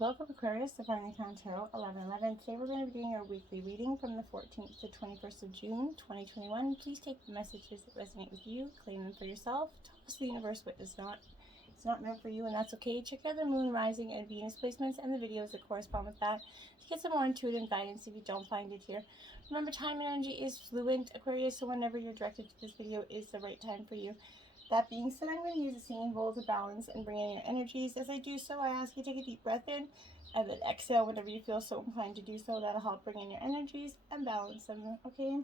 Welcome Aquarius, the Divine Account Tarot 1111. Today we're going to be doing our weekly reading from the 14th to 21st of June 2021. Please take the messages that resonate with you, claim them for yourself. Tell the universe what is not. It's not meant for you, and that's okay. Check out the moon, rising, and Venus placements and the videos that correspond with that to get some more intuitive guidance if you don't find it here. Remember, time and energy is fluent, Aquarius, so whenever you're directed to this video is the right time for you. That being said, I'm going to use the singing bowl to balance and bring in your energies. As I do so, I ask you to take a deep breath in and then exhale whenever you feel so inclined to do so. That'll help bring in your energies and balance them, okay?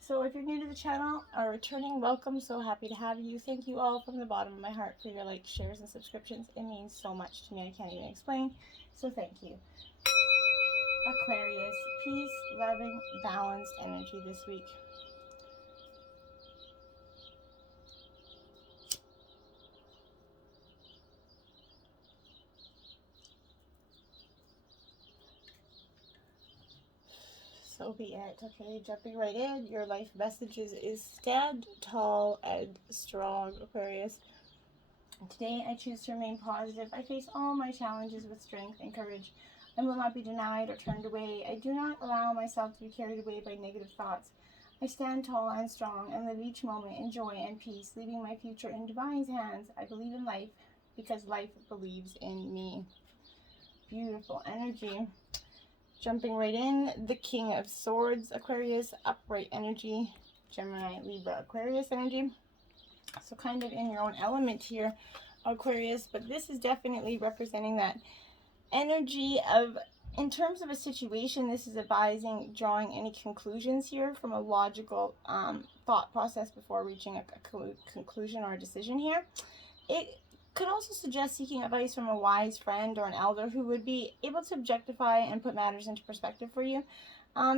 So if you're new to the channel or returning, welcome. So happy to have you. Thank you all from the bottom of my heart for your likes, shares, and subscriptions. It means so much to me. I can't even explain. So thank you. Aquarius, peace, loving, balanced energy this week. So be it. Okay, jumping right in. Your life messages is stand tall and strong, Aquarius. Today I choose to remain positive. I face all my challenges with strength and courage. I will not be denied or turned away. I do not allow myself to be carried away by negative thoughts. I stand tall and strong and live each moment in joy and peace, leaving my future in divine's hands. I believe in life because life believes in me. Beautiful energy. Jumping right in, the King of Swords, Aquarius, upright energy, Gemini, Libra, Aquarius energy. So kind of in your own element here, Aquarius, but this is definitely representing that energy of, in terms of a situation, this is advising drawing any conclusions here from a logical thought process before reaching a conclusion or a decision here. It could also suggest seeking advice from a wise friend or an elder who would be able to objectify and put matters into perspective for you.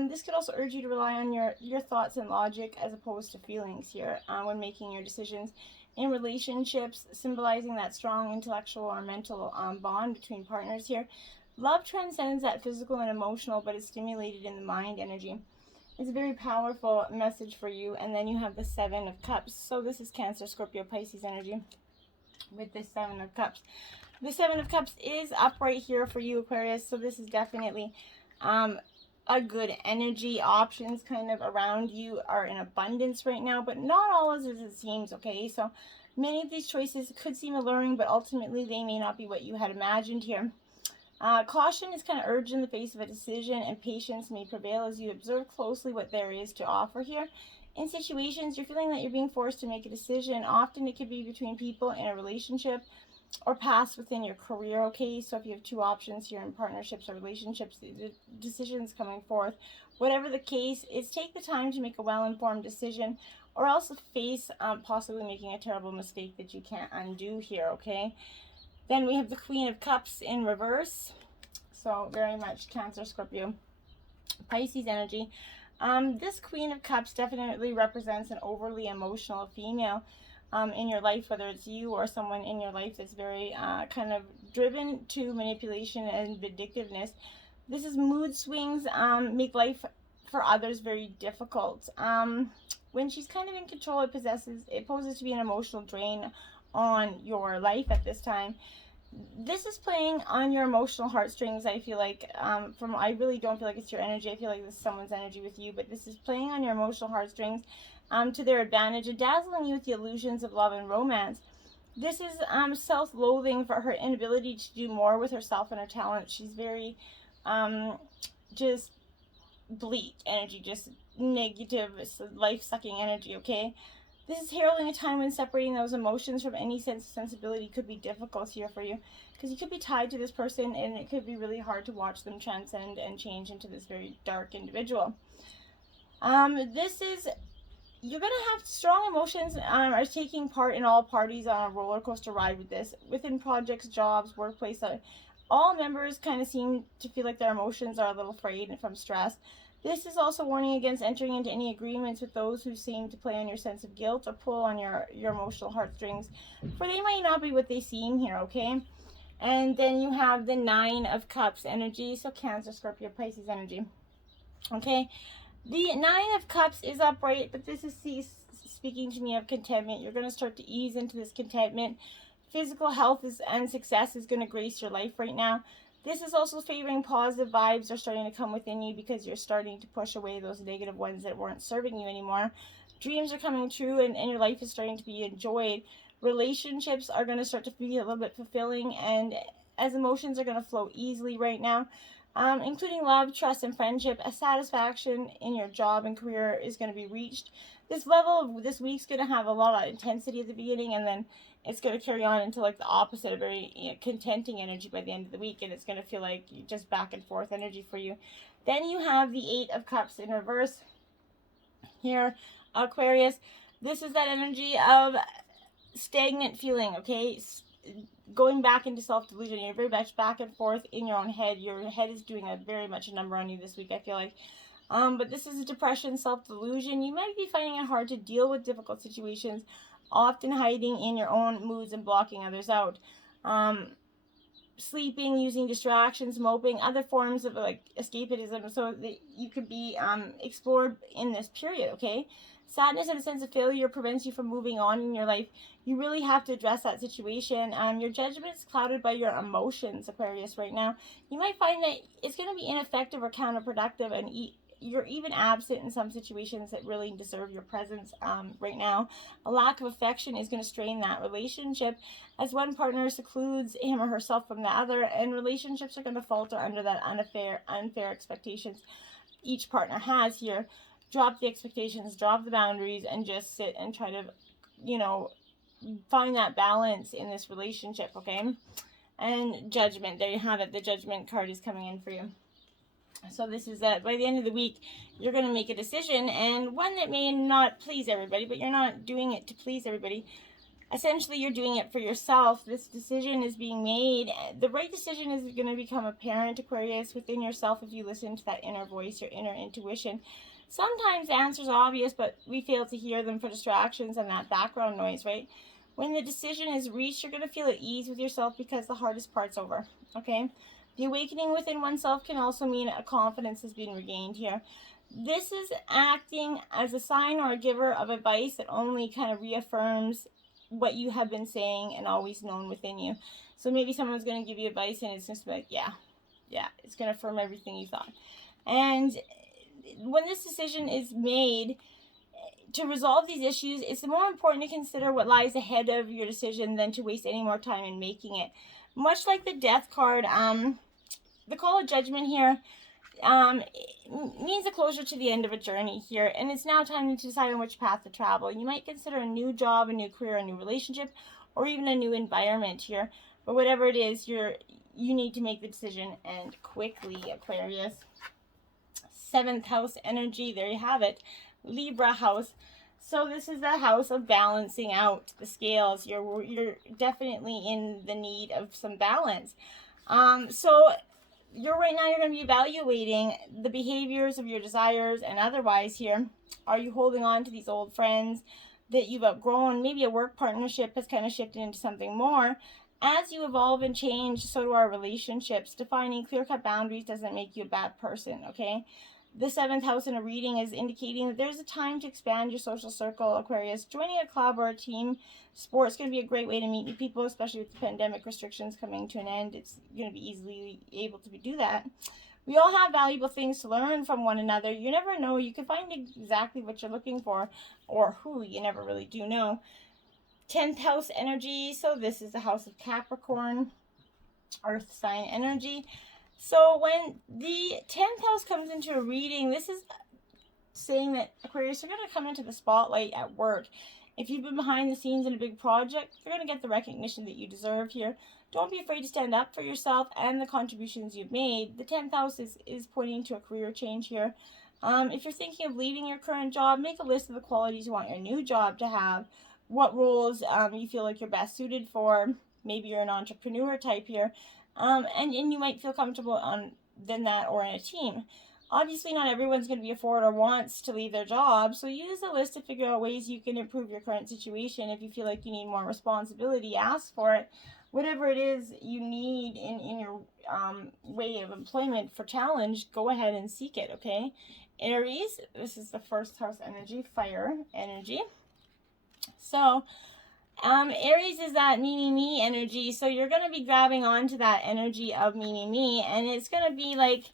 This could also urge you to rely on your thoughts and logic as opposed to feelings here when making your decisions. In relationships, symbolizing that strong intellectual or mental bond between partners here. Love transcends that physical and emotional, but is stimulated in the mind energy. It's a very powerful message for you. And then you have the Seven of Cups. So this is Cancer, Scorpio, Pisces energy with the Seven of Cups. The Seven of Cups is upright here for you, Aquarius, so this is definitely a good energy. Options kind of around you are in abundance right now, but not all as it seems, okay? So many of these choices could seem alluring, but ultimately they may not be what you had imagined here. Caution is kind of urged in the face of a decision, and patience may prevail as you observe closely what there is to offer here. In situations, you're feeling that you're being forced to make a decision. Often it could be between people in a relationship or paths within your career, okay? So if you have two options here in partnerships or relationships, the decisions coming forth. Whatever the case, is take the time to make a well-informed decision or else face possibly making a terrible mistake that you can't undo here, okay? Then we have the Queen of Cups in reverse. So very much Cancer, Scorpio, Pisces energy. This Queen of Cups definitely represents an overly emotional female in your life, whether it's you or someone in your life that's very kind of driven to manipulation and vindictiveness. This is mood swings, make life for others very difficult. When she's kind of in control, it poses to be an emotional drain on your life at this time. This is playing on your emotional heartstrings. I feel like I really don't feel like it's your energy. I feel like this is someone's energy with you, but this is playing on your emotional heartstrings to their advantage and dazzling you with the illusions of love and romance. This is self-loathing for her inability to do more with herself and her talent. She's very just bleak energy, just negative, life-sucking energy, okay? This is heralding a time when separating those emotions from any sense of sensibility could be difficult here for you, because you could be tied to this person and it could be really hard to watch them transcend and change into this very dark individual. You're going to have strong emotions, are taking part in all parties on a roller coaster ride with this. Within projects, jobs, workplace, all members kind of seem to feel like their emotions are a little frayed from stress. This is also warning against entering into any agreements with those who seem to play on your sense of guilt or pull on your emotional heartstrings, for they might not be what they seem here, okay? And then you have the Nine of Cups energy, so Cancer, Scorpio, Pisces energy, okay? The Nine of Cups is upright, but this is speaking to me of contentment. You're going to start to ease into this contentment. Physical health and success is going to grace your life right now. This is also favoring positive vibes are starting to come within you because you're starting to push away those negative ones that weren't serving you anymore. Dreams are coming true, and your life is starting to be enjoyed. Relationships are going to start to be a little bit fulfilling, and as emotions are going to flow easily right now, including love, trust, and friendship. A satisfaction in your job and career is going to be reached. This level of this week's going to have a lot of intensity at the beginning, and then it's going to carry on into like the opposite, a very contenting energy by the end of the week, and it's going to feel like just back and forth energy for you. Then you have the Eight of Cups in reverse here, Aquarius. This is that energy of stagnant feeling, okay? Going back into self-delusion. You're very much back and forth in your own head. Your head is doing a very much a number on you this week, I feel like. But this is a depression, self-delusion. You might be finding it hard to deal with difficult situations, often hiding in your own moods and blocking others out. Sleeping, using distractions, moping, other forms of like escapism, so that you could be explored in this period, okay? Sadness and a sense of failure prevents you from moving on in your life. You really have to address that situation. Your judgment is clouded by your emotions, Aquarius, right now. You might find that it's going to be ineffective or counterproductive, and you're even absent in some situations that really deserve your presence right now. A lack of affection is going to strain that relationship as one partner secludes him or herself from the other, and relationships are going to falter under that unfair expectations each partner has here. Drop the expectations, drop the boundaries, and just sit and try to, find that balance in this relationship, okay? And Judgment, there you have it. The Judgment card is coming in for you. So this is that by the end of the week, you're going to make a decision, and one that may not please everybody, but you're not doing it to please everybody. Essentially, you're doing it for yourself. This decision is being made. The right decision is going to become apparent, Aquarius, within yourself if you listen to that inner voice, your inner intuition. Sometimes the answer's obvious, but we fail to hear them for distractions and that background noise, right? When the decision is reached, you're going to feel at ease with yourself because the hardest part's over, okay? The awakening within oneself can also mean a confidence has been regained here. This is acting as a sign or a giver of advice that only kind of reaffirms what you have been saying and always known within you. So maybe someone's going to give you advice and it's just like, yeah, it's going to affirm everything you thought. And when this decision is made to resolve these issues, it's more important to consider what lies ahead of your decision than to waste any more time in making it. Much like the Death card, the Call of Judgment here means a closure to the end of a journey here, and it's now time to decide on which path to travel. You might consider a new job, a new career, a new relationship, or even a new environment here. But whatever it is, you need to make the decision, and quickly, Aquarius. 7th house energy, there you have it. Libra house. So this is the house of balancing out the scales. You're definitely in the need of some balance. So right now you're going to be evaluating the behaviors of your desires and otherwise here. Are you holding on to these old friends that you've outgrown? Maybe a work partnership has kind of shifted into something more. As you evolve and change, so do our relationships. Defining clear-cut boundaries doesn't make you a bad person, okay? The 7th house in a reading is indicating that there's a time to expand your social circle, Aquarius. Joining a club or a team sport is going to be a great way to meet new people, especially with the pandemic restrictions coming to an end. It's going to be easily able to do that. We all have valuable things to learn from one another. You never know. You can find exactly what you're looking for, or who, you never really do know. 10th house energy. So this is the house of Capricorn, earth sign energy. So when the 10th house comes into a reading, this is saying that Aquarius are going to come into the spotlight at work. If you've been behind the scenes in a big project, you're going to get the recognition that you deserve here. Don't be afraid to stand up for yourself and the contributions you've made. The 10th house is pointing to a career change here. If you're thinking of leaving your current job, make a list of the qualities you want your new job to have. What roles you feel like you're best suited for. Maybe you're an entrepreneur type here. And you might feel comfortable than that or in a team. Obviously, not everyone's going to be afford or wants to leave their job, so use a list to figure out ways you can improve your current situation. If you feel like you need more responsibility, ask for it. Whatever it is you need in your way of employment for challenge, go ahead and seek it, okay? Aries, this is the 1st house energy, fire energy. So Aries is that me energy, so you're going to be grabbing onto that energy of me, and it's going to be like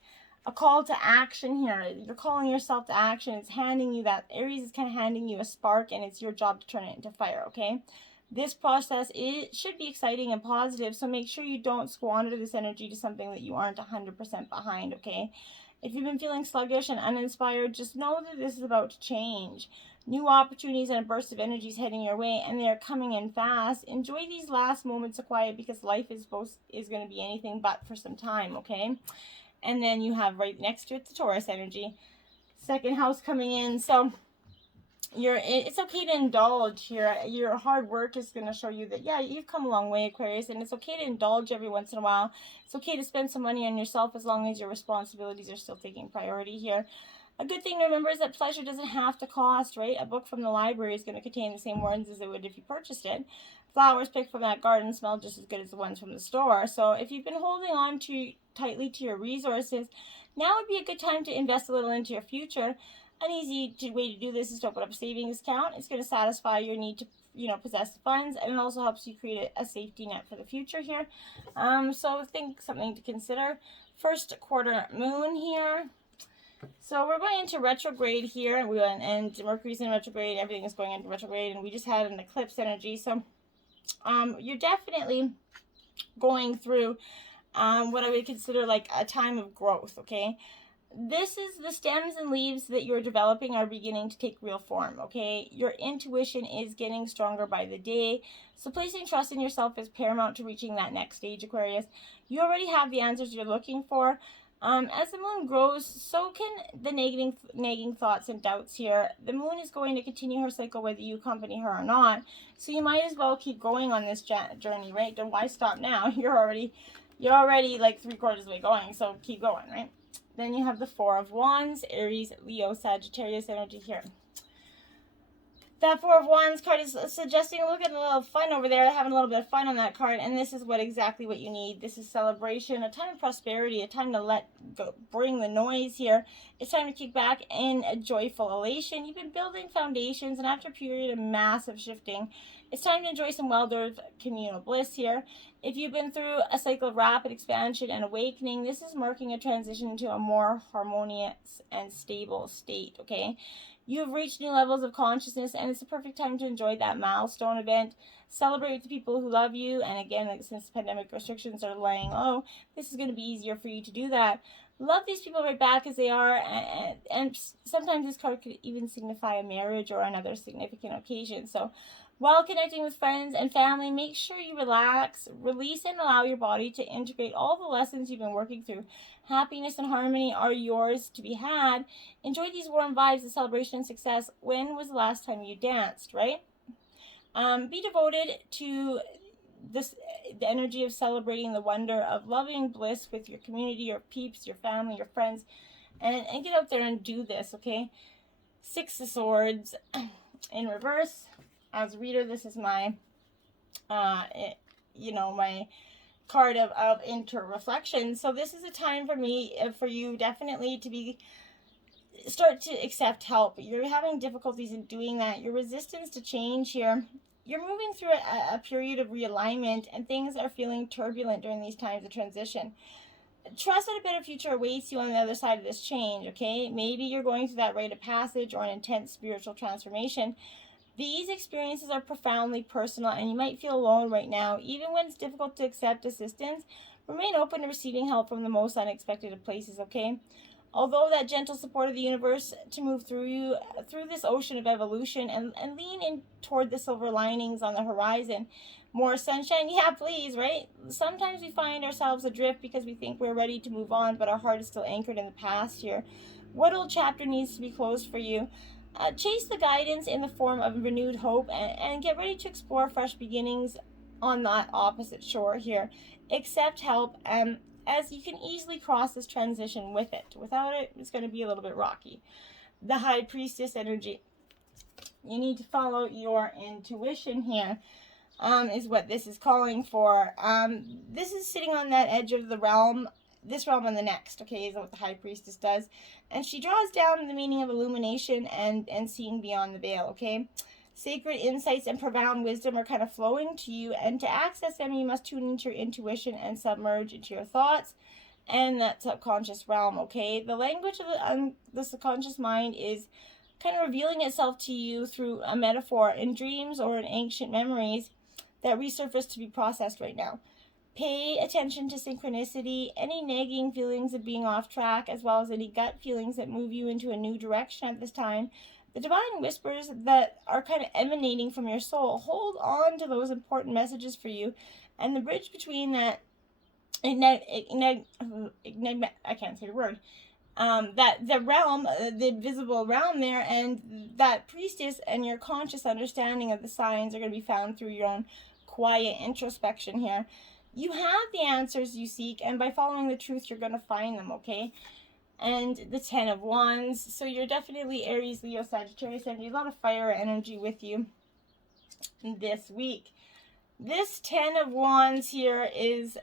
a call to action here. You're calling yourself to action. It's handing you that. Aries is kind of handing you a spark, and it's your job to turn it into fire, okay? This process, it should be exciting and positive, so make sure you don't squander this energy to something that you aren't 100% behind, okay? If you've been feeling sluggish and uninspired, just know that this is about to change. New opportunities and a burst of energy is heading your way, and they are coming in fast. Enjoy these last moments of quiet, because life is going to be anything but for some time, okay? And then you have right next to it the Taurus energy, second house coming in. So it's okay to indulge here. Your hard work is going to show you that, yeah, you've come a long way, Aquarius, and it's okay to indulge every once in a while. It's okay to spend some money on yourself as long as your responsibilities are still taking priority here. A good thing to remember is that pleasure doesn't have to cost, right? A book from the library is going to contain the same words as it would if you purchased it. Flowers picked from that garden smell just as good as the ones from the store. So if you've been holding on too tightly to your resources, now would be a good time to invest a little into your future. An easy way to do this is to open up a savings account. It's going to satisfy your need to, possess the funds, and it also helps you create a safety net for the future here. So think something to consider. First quarter moon here. So we're going into retrograde here, and Mercury's in retrograde. Everything is going into retrograde, and we just had an eclipse energy. So you're definitely going through what I would consider like a time of growth, okay? This is the stems and leaves that you're developing are beginning to take real form, okay? Your intuition is getting stronger by the day. So placing trust in yourself is paramount to reaching that next stage, Aquarius. You already have the answers you're looking for. As the moon grows, so can the nagging thoughts and doubts here. The moon is going to continue her cycle whether you accompany her or not. So you might as well keep going on this journey, right? Don't why stop now? You're already like 3/4 of the way going, so keep going, right? Then you have the Four of Wands, Aries, Leo, Sagittarius energy here. That Four of Wands card is suggesting look at a little fun over there, having a little bit of fun on that card, and this is exactly what you need. This is celebration, a time of prosperity, a time to let go, bring the noise here. It's time to kick back in a joyful elation. You've been building foundations, and after a period of massive shifting, it's time to enjoy some well-deserved communal bliss here. If you've been through a cycle of rapid expansion and awakening, this is marking a transition into a more harmonious and stable state, okay? You have reached new levels of consciousness, and it's the perfect time to enjoy that milestone event. Celebrate with the people who love you, and again, since pandemic restrictions are laying low, this is going to be easier for you to do that. Love these people right back as they are, and sometimes this card could even signify a marriage or another significant occasion. So while connecting with friends and family, make sure you relax, release, and allow your body to integrate all the lessons you've been working through. Happiness and harmony are yours to be had. Enjoy these warm vibes of celebration and success. When was the last time you danced, right? Be devoted to the energy of celebrating the wonder of loving bliss with your community, your peeps, your family, your friends, and get out there and do this, okay? Six of Swords in reverse. As a reader, this is my, my card of inter-reflection. So this is a time for you definitely to start to accept help. You're having difficulties in doing that. Your resistance to change here. You're moving through a period of realignment, and things are feeling turbulent during these times of transition. Trust that a better future awaits you on the other side of this change, okay? Maybe you're going through that rite of passage or an intense spiritual transformation. These experiences are profoundly personal, and you might feel alone right now. Even when it's difficult to accept assistance, remain open to receiving help from the most unexpected of places, okay? Although that gentle support of the universe to move through this ocean of evolution and lean in toward the silver linings on the horizon. More sunshine? Yeah, please, right? Sometimes we find ourselves adrift because we think we're ready to move on, but our heart is still anchored in the past here. What old chapter needs to be closed for you? Chase the guidance in the form of renewed hope and get ready to explore fresh beginnings on that opposite shore here. Accept help as you can easily cross this transition with it. Without it, it's going to be a little bit rocky. The High Priestess energy. You need to follow your intuition here, is what this is calling for. This is sitting on that edge of the realm. This realm and the next, okay, is what the High Priestess does. And she draws down the meaning of illumination and seeing beyond the veil, okay? Sacred insights and profound wisdom are kind of flowing to you, and to access them, you must tune into your intuition and submerge into your thoughts and that subconscious realm, okay? The language of the subconscious mind is kind of revealing itself to you through a metaphor in dreams or in ancient memories that resurface to be processed right now. Pay attention to synchronicity, any nagging feelings of being off track, as well as any gut feelings that move you into a new direction at this time. The divine whispers that are kind of emanating from your soul, hold on to those important messages for you. And the bridge between that I can't say the word, that the realm, the visible realm there, and that priestess and your conscious understanding of the signs are going to be found through your own quiet introspection here. You have the answers you seek, and by following the truth, you're going to find them, okay? And the 10 of Wands. So you're definitely Aries, Leo, Sagittarius energy. A lot of fire energy with you this week. This 10 of Wands here is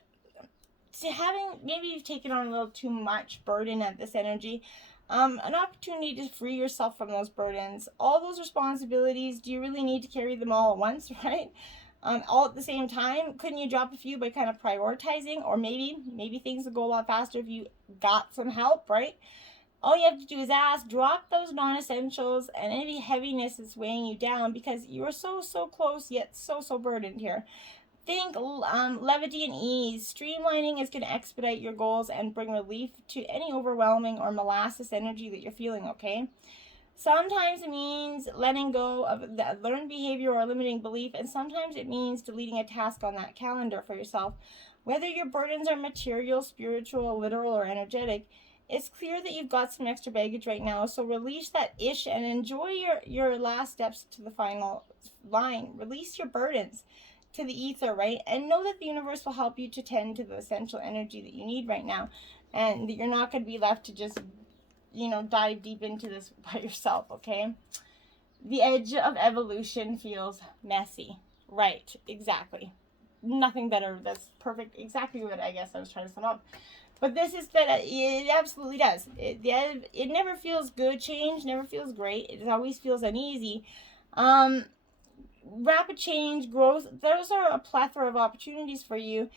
maybe you've taken on a little too much burden at this energy. An opportunity to free yourself from those burdens. All those responsibilities, do you really need to carry them all at once, right? All at the same time? Couldn't you drop a few by kind of prioritizing? Or maybe things would go a lot faster if you got some help, right? All you have to do is ask, drop those non-essentials and any heaviness that's weighing you down, because you are so close yet so burdened here. Think levity and ease. Streamlining is going to expedite your goals and bring relief to any overwhelming or molasses energy that you're feeling, okay? Sometimes it means letting go of that learned behavior or limiting belief, and sometimes it means deleting a task on that calendar for yourself. Whether your burdens are material, spiritual, literal, or energetic, it's clear that you've got some extra baggage right now, so release that ish and enjoy your last steps to the final line. Release your burdens to the ether, right? And know that the universe will help you to tend to the essential energy that you need right now, and that you're not going to be left to just dive deep into this by yourself, okay? The edge of evolution feels messy. Right, exactly. Nothing better. That's perfect. Exactly what I guess I was trying to sum up. But this is that it absolutely does. It never feels good. Change never feels great. It always feels uneasy. Rapid change, growth, those are a plethora of opportunities for you.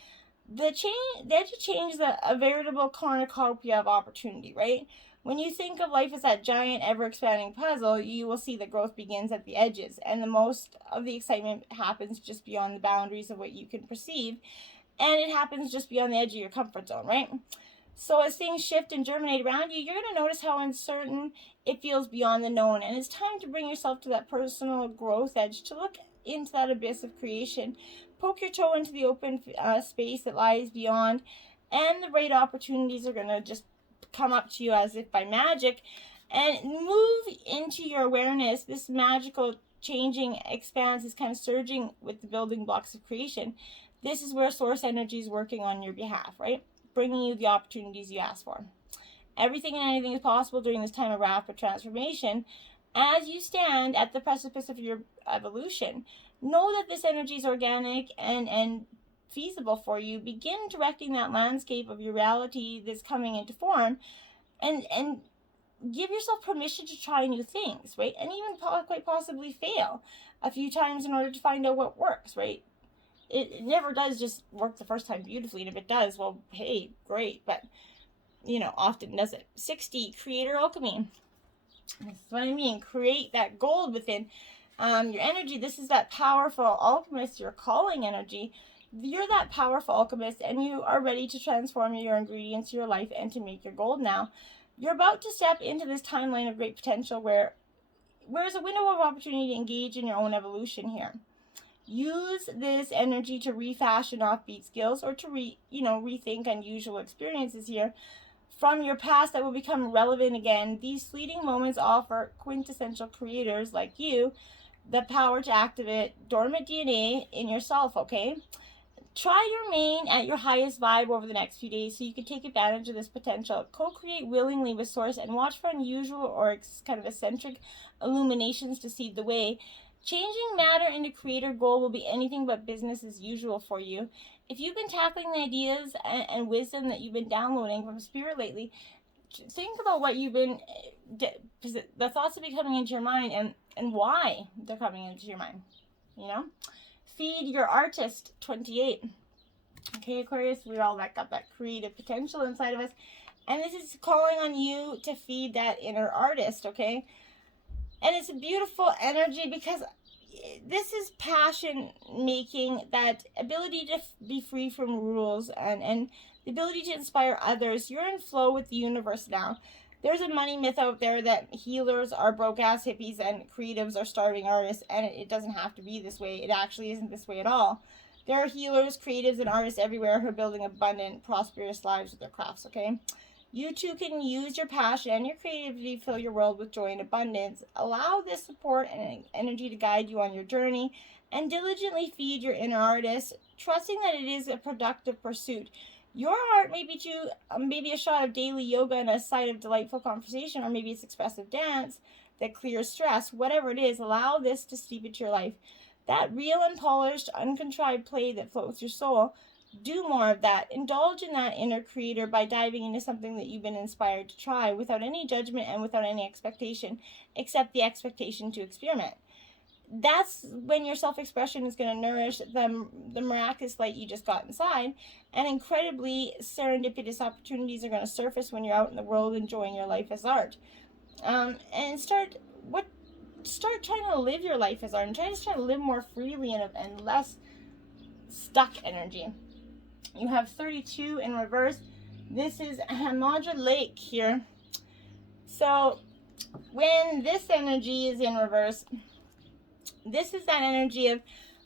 The edge of change is a veritable cornucopia of opportunity, right? When you think of life as that giant, ever-expanding puzzle, you will see that growth begins at the edges, and the most of the excitement happens just beyond the boundaries of what you can perceive, and it happens just beyond the edge of your comfort zone, right? So as things shift and germinate around you, you're going to notice how uncertain it feels beyond the known, and it's time to bring yourself to that personal growth edge, to look into that abyss of creation. Poke your toe into the open space that lies beyond, and the right opportunities are going to just come up to you as if by magic, and move into your awareness. This magical changing expanse is kind of surging with the building blocks of creation. This is where source energy is working on your behalf, right? Bringing you the opportunities you ask for. Everything and anything is possible during this time of rapid transformation. As you stand at the precipice of your evolution, know that this energy is organic and feasible for you. Begin directing that landscape of your reality that's coming into form, and give yourself permission to try new things, right? And even quite possibly fail a few times in order to find out what works, right? It never does just work the first time beautifully, and if it does, well, hey, great, but often doesn't. 60, creator alchemy. That's what I mean. Create that gold within your energy. This is that powerful alchemist, your calling energy. You're that powerful alchemist, and you are ready to transform your ingredients, your life, and to make your gold now. You're about to step into this timeline of great potential where there's a window of opportunity to engage in your own evolution here. Use this energy to refashion offbeat skills, or to rethink unusual experiences here from your past that will become relevant again. These fleeting moments offer quintessential creators like you the power to activate dormant DNA in yourself, okay? Try to remain at your highest vibe over the next few days so you can take advantage of this potential. Co-create willingly with Source and watch for unusual or kind of eccentric illuminations to seed the way. Changing matter into creator goal will be anything but business as usual for you. If you've been tackling the ideas and wisdom that you've been downloading from Spirit lately, think about what you've been, the thoughts will be coming into your mind, and and why they're coming into your mind, you know? Feed your artist, 28. Okay, Aquarius, we all got that creative potential inside of us. And this is calling on you to feed that inner artist, okay? And it's a beautiful energy because this is passion making, that ability to be free from rules and the ability to inspire others. You're in flow with the universe now. There's a money myth out there that healers are broke-ass hippies and creatives are starving artists, and it doesn't have to be this way. It actually isn't this way at all. There are healers, creatives, and artists everywhere who are building abundant, prosperous lives with their crafts, okay? You too can use your passion and your creativity to fill your world with joy and abundance. Allow this support and energy to guide you on your journey, and diligently feed your inner artist, trusting that it is a productive pursuit. Your art may be maybe a shot of daily yoga and a sight of delightful conversation, or maybe it's expressive dance that clears stress. Whatever it is, allow this to steep into your life. That real, unpolished, uncontrived play that floats your soul, do more of that. Indulge in that inner creator by diving into something that you've been inspired to try, without any judgment and without any expectation, except the expectation to experiment. That's when your self-expression is going to nourish the miraculous light you just got inside, and incredibly serendipitous opportunities are going to surface when you're out in the world enjoying your life as art. And start trying to live your life as art, and try to live more freely and less stuck energy. You have 32 in reverse. This is Hamadra Lake here. So when this energy is in reverse, this is that energy of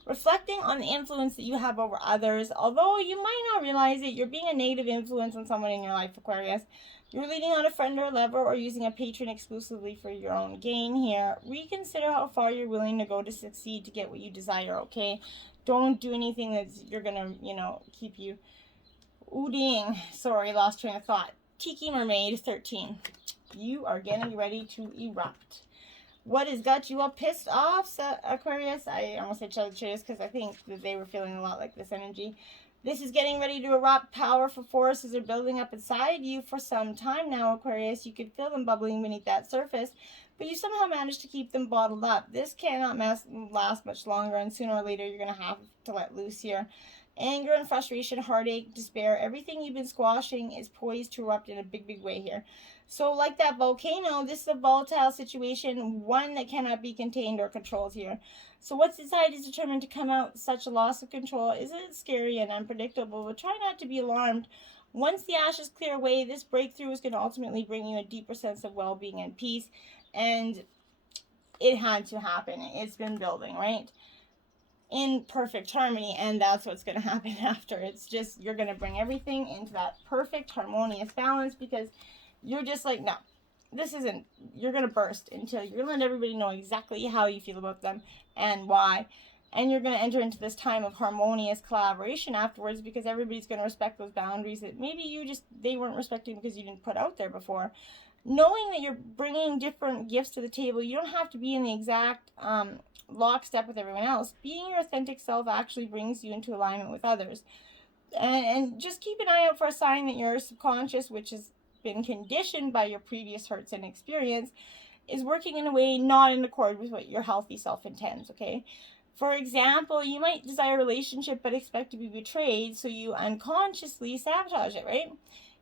reflecting on the influence that you have over others. Although you might not realize it, you're being a negative influence on someone in your life, Aquarius. You're leading on a friend or a lover, or using a patron exclusively for your own gain here. Reconsider how far you're willing to go to succeed to get what you desire, okay? Don't do anything that's you're gonna, keep you. Ooh, dang. Sorry, lost train of thought. Tiki Mermaid, 13. You are getting ready to erupt. What has got you all pissed off, Aquarius? I almost said Cheers because I think that they were feeling a lot like this energy. This is getting ready to erupt. Powerful forces are building up inside you for some time now, Aquarius. You could feel them bubbling beneath that surface, but you somehow managed to keep them bottled up. This cannot last much longer, and sooner or later you're going to have to let loose here. Anger and frustration, heartache, despair, everything you've been squashing is poised to erupt in a big, big way here. So like that volcano, this is a volatile situation, one that cannot be contained or controlled here. So what's inside is determined to come out. Such a loss of control isn't scary and unpredictable, but try not to be alarmed. Once the ashes clear away, this breakthrough is going to ultimately bring you a deeper sense of well-being and peace. And it had to happen. It's been building, right? In perfect harmony, and that's what's going to happen after. It's just, you're going to bring everything into that perfect harmonious balance, because you're just like, no, this isn't, you're going to burst until you're going to let everybody know exactly how you feel about them and why. And you're going to enter into this time of harmonious collaboration afterwards, because everybody's going to respect those boundaries that maybe they weren't respecting because you didn't put out there before. Knowing that you're bringing different gifts to the table, you don't have to be in the exact lockstep with everyone else. Being your authentic self actually brings you into alignment with others. And just keep an eye out for a sign that your subconscious, which has been conditioned by your previous hurts and experience, is working in a way not in accord with what your healthy self intends, okay? For example, you might desire a relationship but expect to be betrayed, so you unconsciously sabotage it, right?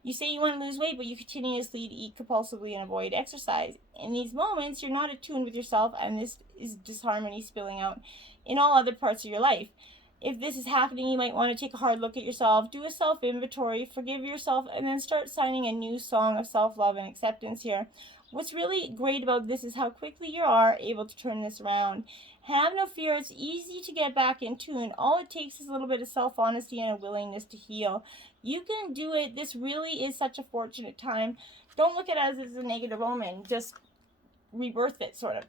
You say you want to lose weight, but you continuously eat compulsively and avoid exercise. In these moments, you're not attuned with yourself, and this is disharmony spilling out in all other parts of your life. If this is happening, you might want to take a hard look at yourself, do a self-inventory, forgive yourself, and then start signing a new song of self-love and acceptance here. What's really great about this is how quickly you are able to turn this around. Have no fear. It's easy to get back in tune. All it takes is a little bit of self-honesty and a willingness to heal. You can do it. This really is such a fortunate time. Don't look at it as a negative omen. Just rebirth it, sort of.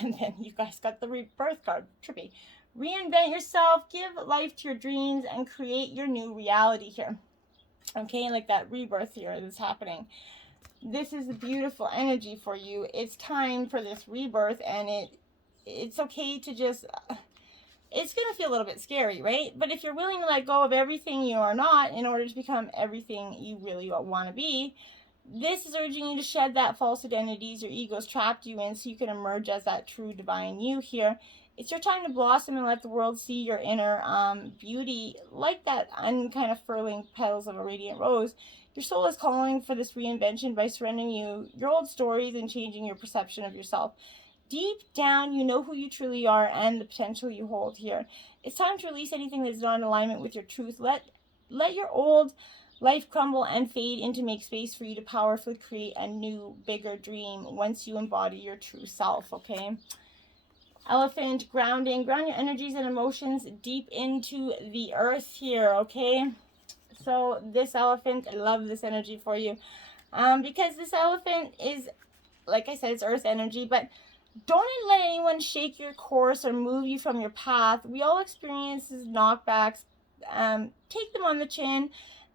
And then you guys got the rebirth card. Trippy. Reinvent yourself. Give life to your dreams and create your new reality here. Okay, like that rebirth here that's happening. This is a beautiful energy for you. It's time for this rebirth, and it's okay to just, it's going to feel a little bit scary, right? But if you're willing to let go of everything you are not in order to become everything you really want to be, This is urging you to shed that false identities your ego's trapped you in so you can emerge as that true divine you here. It's your time to blossom and let the world see your inner beauty, like that kind of furling petals of a radiant rose. Your soul is calling for this reinvention by surrendering your old stories and changing your perception of yourself. Deep down, you know who you truly are and the potential you hold here. It's time to release anything that's not in alignment with your truth. Let your old life crumble and fade in to make space for you to powerfully create a new, bigger dream once you embody your true self, okay? Elephant, grounding. Ground your energies and emotions deep into the earth here, okay? So this elephant, I love this energy for you. Because this elephant is, like I said, it's earth energy, but don't let anyone shake your course or move you from your path. We all experience knockbacks. Take them on the chin,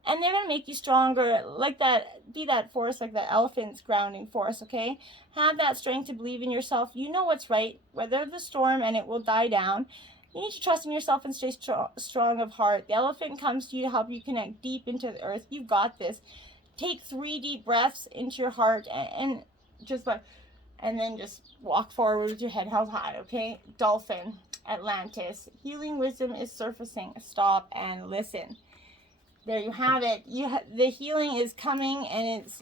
and they're going to make you stronger. Like that, be that force, like that elephant's grounding force, okay? Have that strength to believe in yourself. You know what's right. Weather the storm, and it will die down. You need to trust in yourself and stay strong of heart. The elephant comes to you to help you connect deep into the earth. You've got this. Take 3 deep breaths into your heart, and just like, and then just walk forward with your head held high, okay? Dolphin, Atlantis. Healing wisdom is surfacing. Stop and listen. There you have it. The healing is coming, and it's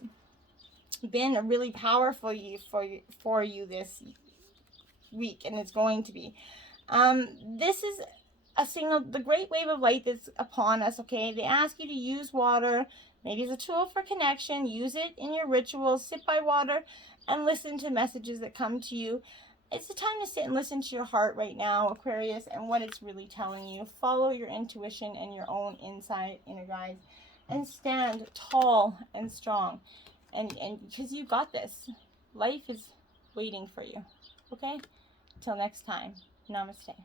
been really powerful for you this week, and it's going to be. This is a signal, the great wave of light that's upon us, okay? They ask you to use water, maybe as a tool for connection. Use it in your rituals. Sit by water and listen to messages that come to you. It's the time to sit and listen to your heart right now, Aquarius, and what it's really telling you. Follow your intuition and your own inner guides, and stand tall and strong. And because you got this. Life is waiting for you. Okay? Till next time. Namaste.